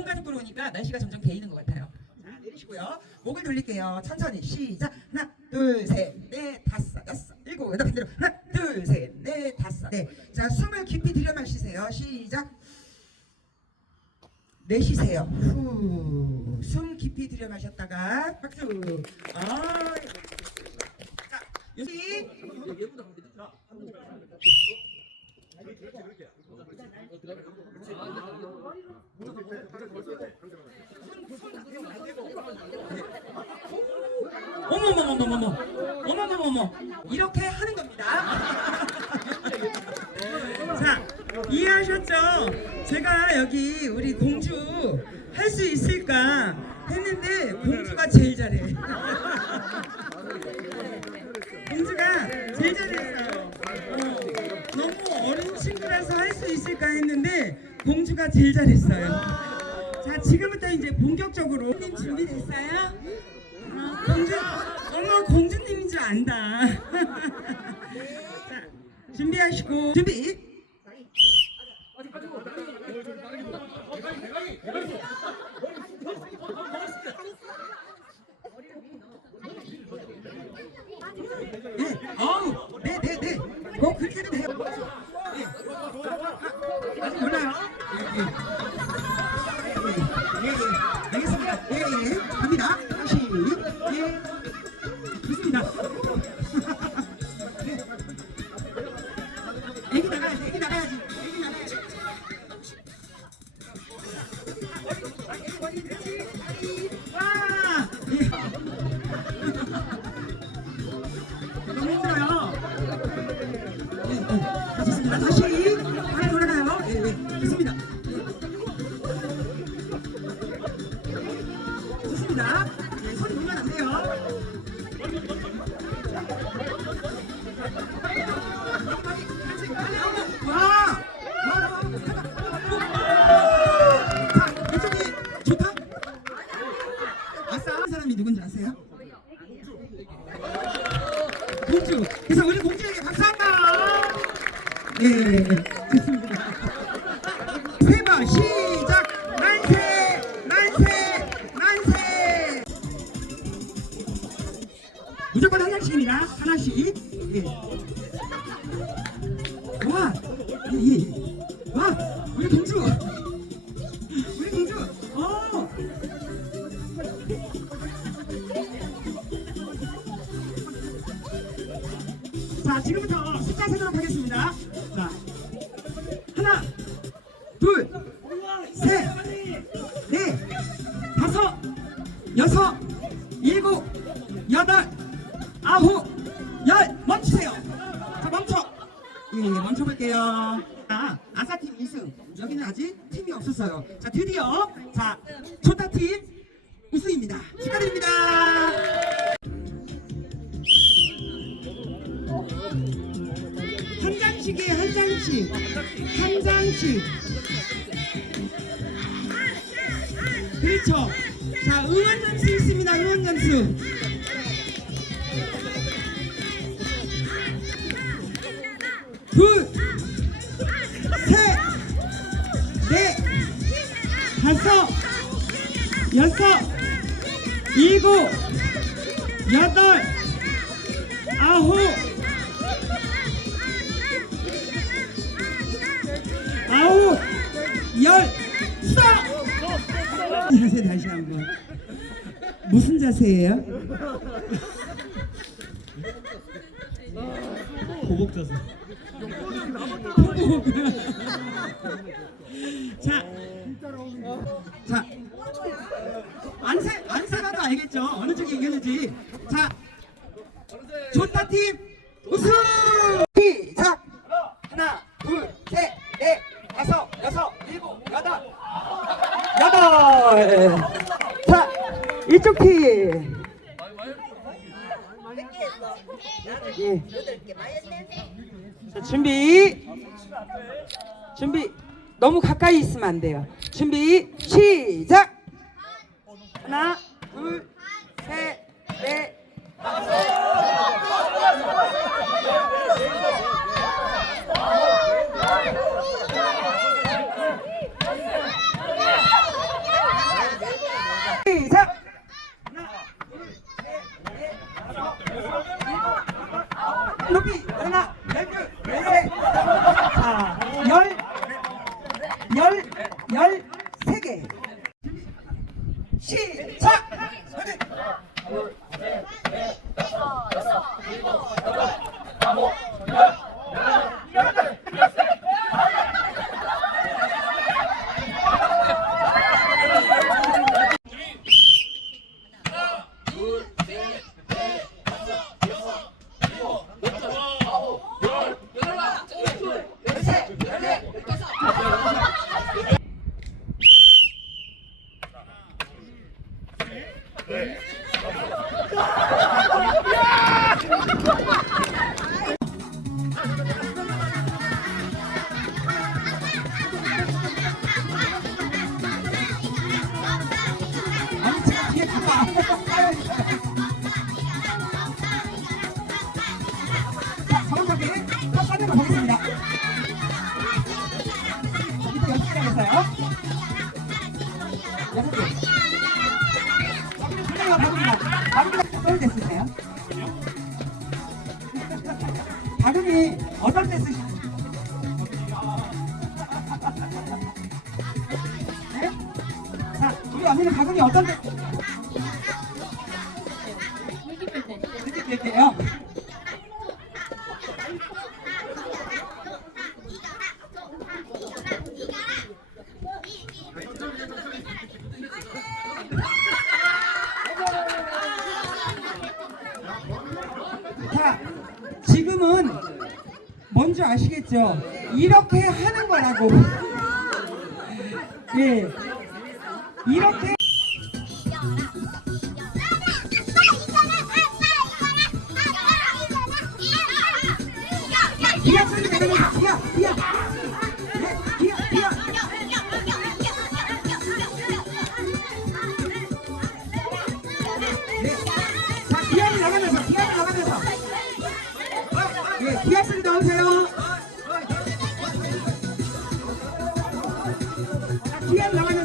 본 가족으로 오니까 날씨가 점점 개이는 것 같아요. 자, 내리시고요. 목을 돌릴게요. 천천히 시작. 하나, 둘, 셋, 넷, 다섯, 여섯, 일곱, 여덟, 반대로 하나, 둘, 셋, 넷, 다섯, 네. 자, 숨을 깊이 들여 마시세요. 시작. 내쉬세요. 후. 숨 깊이 들여 마셨다가 박수. 아. 자, 여기 어머머머머머머 어머머머머 이렇게 하는 겁니다. 자 이해하셨죠? 제가 여기 우리 공주 할 수 있을까 했는데 공주가 제일 잘해. 공주가 제일 잘했어요. 어, 너무 어린 친구라서 할 수 있을까 했는데 공주가 제일 잘했어요. 자 지금부터 이제 본격적으로 님 준비됐어요? 어, 공주 어머 공주님인 줄 안다. 자 준비하시고 준비. 네, 어우, 네, 네, 네. 뭐 그렇게 해도 돼요. 네. 아직 몰라요. 예, 공주. 그래서 우리 공주에게 번. 예, 예, 예. 자, 지금부터 숫자 세도록 하겠습니다. 자, 하나, 둘, 셋, 넷, 다섯, 여섯, 일곱, 여덟, 아홉, 열. 멈추세요. 자, 멈춰. 예, 예, 멈춰볼게요. 자, 아사팀 2승. 여기는 아직 팀이 없었어요. 자, 드디어, 한 장씩이에요 한 장씩. 한 장씩. 그렇죠. 자 응원 점수 있습니다 응원 점수. 둘셋넷 다섯 여섯 일곱 여덟 아홉 열 써! 자세 다시 한번 무슨 자세예요? 보복 자세. 자, 자, 안세 안세가도 알겠죠? 어느 쪽이 이겼는지. 자, 좋다 팀 우승! 준비. 준비. 너무 가까이 있으면 안 돼요. 준비. 시작. 하나, 둘, やった! 바구니 어떤 때? 이렇게 뺄게요. 자, 지금은 뭔지 아시겠죠? 이렇게 하는 거라고. 예. 이렇게 네, 비야 네. 자예 비야 나가면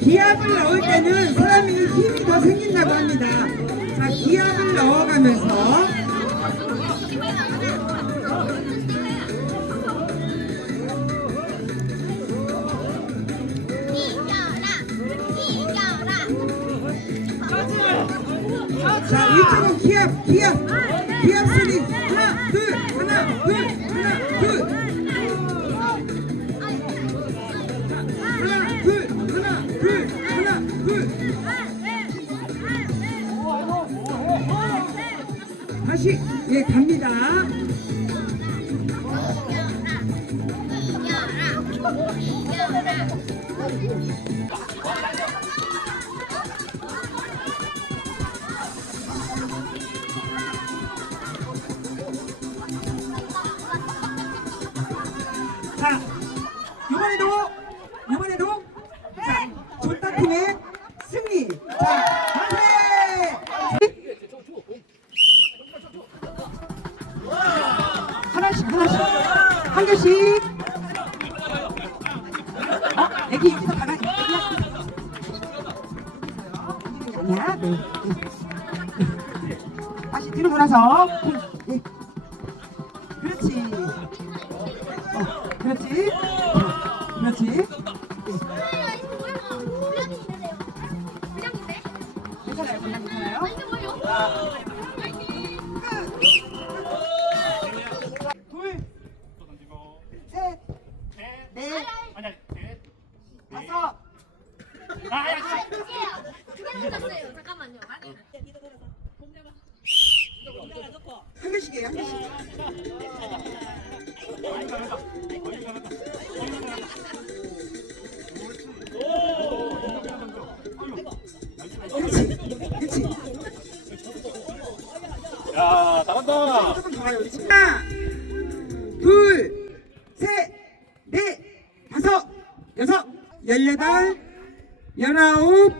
기압을 넣을 때는 사람이 힘이 더 생긴다고 합니다. 자 기압을 넣어가면서 기압 기압 기압 소리 하나 둘 하나 둘 하나 둘. 하나 둘 하나 둘 하나 둘. 다시 예 갑니다. 자 자 좋다 팀의 승리. 자 만세 하나씩 하나씩. 한 개씩. 어 애기 여기서 가만히 아니야 아니야? 네. 네. 다시 뒤로 돌아서 过来看 야 잘한다 조금 좋아요 우리 친구 하나 둘 셋 넷 다섯 여섯 열여덟 열아홉.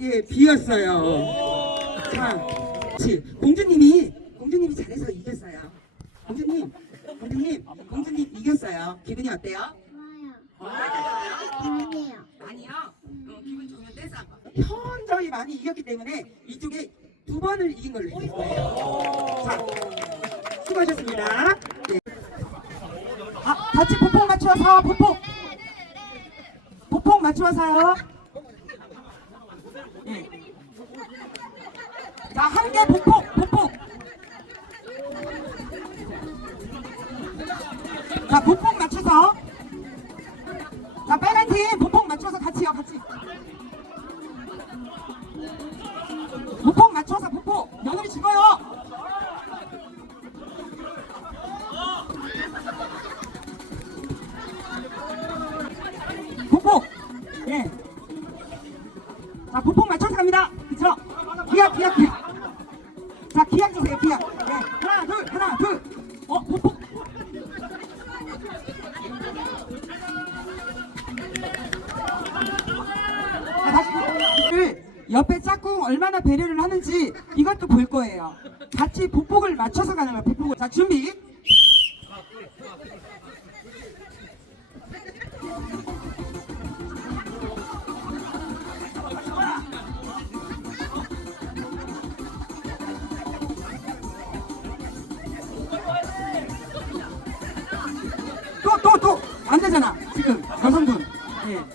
예 비었어요. 자 그렇지 공주님이 공주님이 잘해서 이겼어요. 공주님 공주님 공주님 이겼어요. 기분이 어때요? 아니에요. 아니요. 어, 기분 좋으면 떼서 현저히 많이 이겼기 때문에 이쪽에 두 번을 이긴 걸로 자 수고하셨습니다. 네. 아, 같이 보폭 맞춰서 보폭. 보폭 맞춰서요. 예. 자, 한개 보폭, 보폭. 자, 보폭 맞춰서. 자, 빨간 팀 보폭 맞춰서 같이요, 같이. 짝꿍 얼마나 배려를 하는지 이것도 볼 거예요. 같이 보폭을 맞춰서 가는 거예요, 보폭을. 자, 준비. 또, 또, 또! 안 되잖아, 지금. 여성분. 예.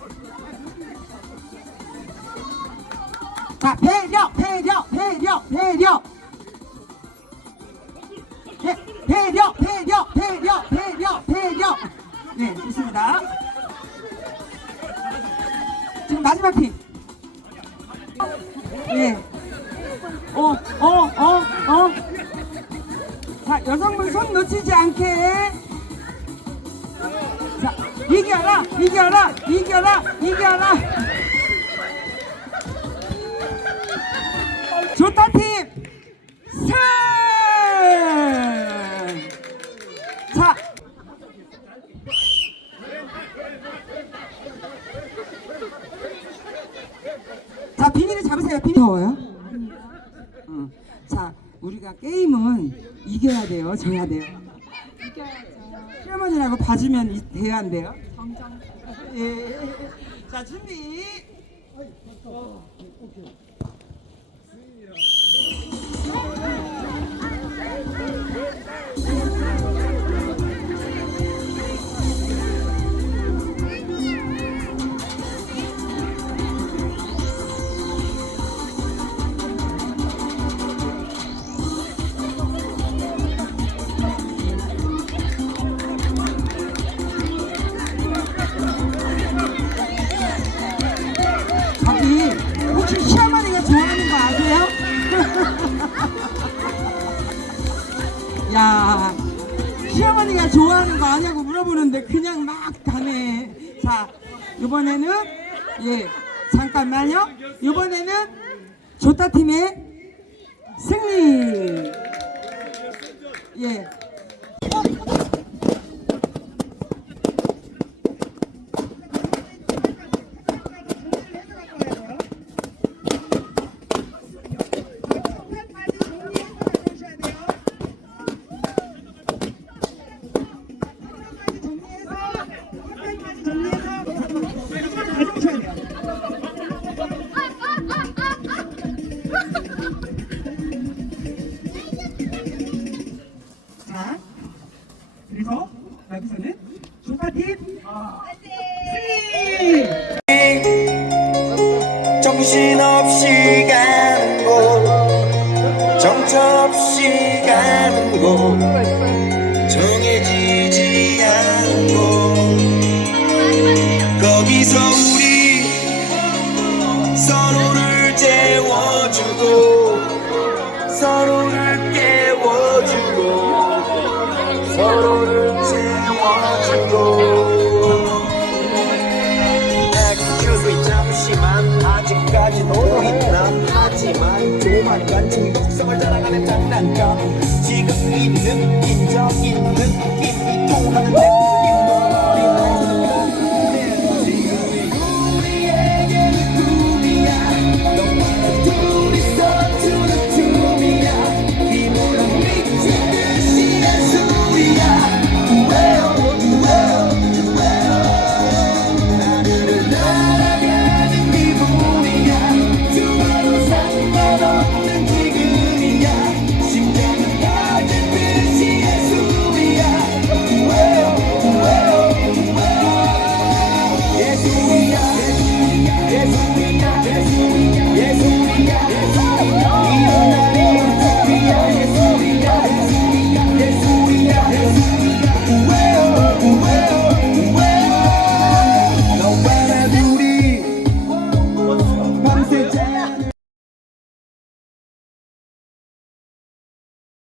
자, 배려, 배려, 배려, 배려. 배, 배려, 배려, 배려, 배려, 배려. 네, 좋습니다. 지금 마지막 팀. 예. 어, 어, 어, 어. 자, 여성분 손 놓치지 않게. 자, 이겨라, 이겨라, 이겨라, 이겨라. 돼요. 져야 돼요. 시어머니라고 봐주면 이- 돼야 안 돼요? 정정. 예. 자, 준비. 야 시어머니가 좋아하는 거 아냐고 물어보는데 그냥 막 가네. 자 이번에는 예 잠깐만요. 이번에는 조타 팀의 승리. 예 없이 가는 곳. 정해지지 않은 곳 거기서 지금 이 느낀 적인 느낌이 통하는 내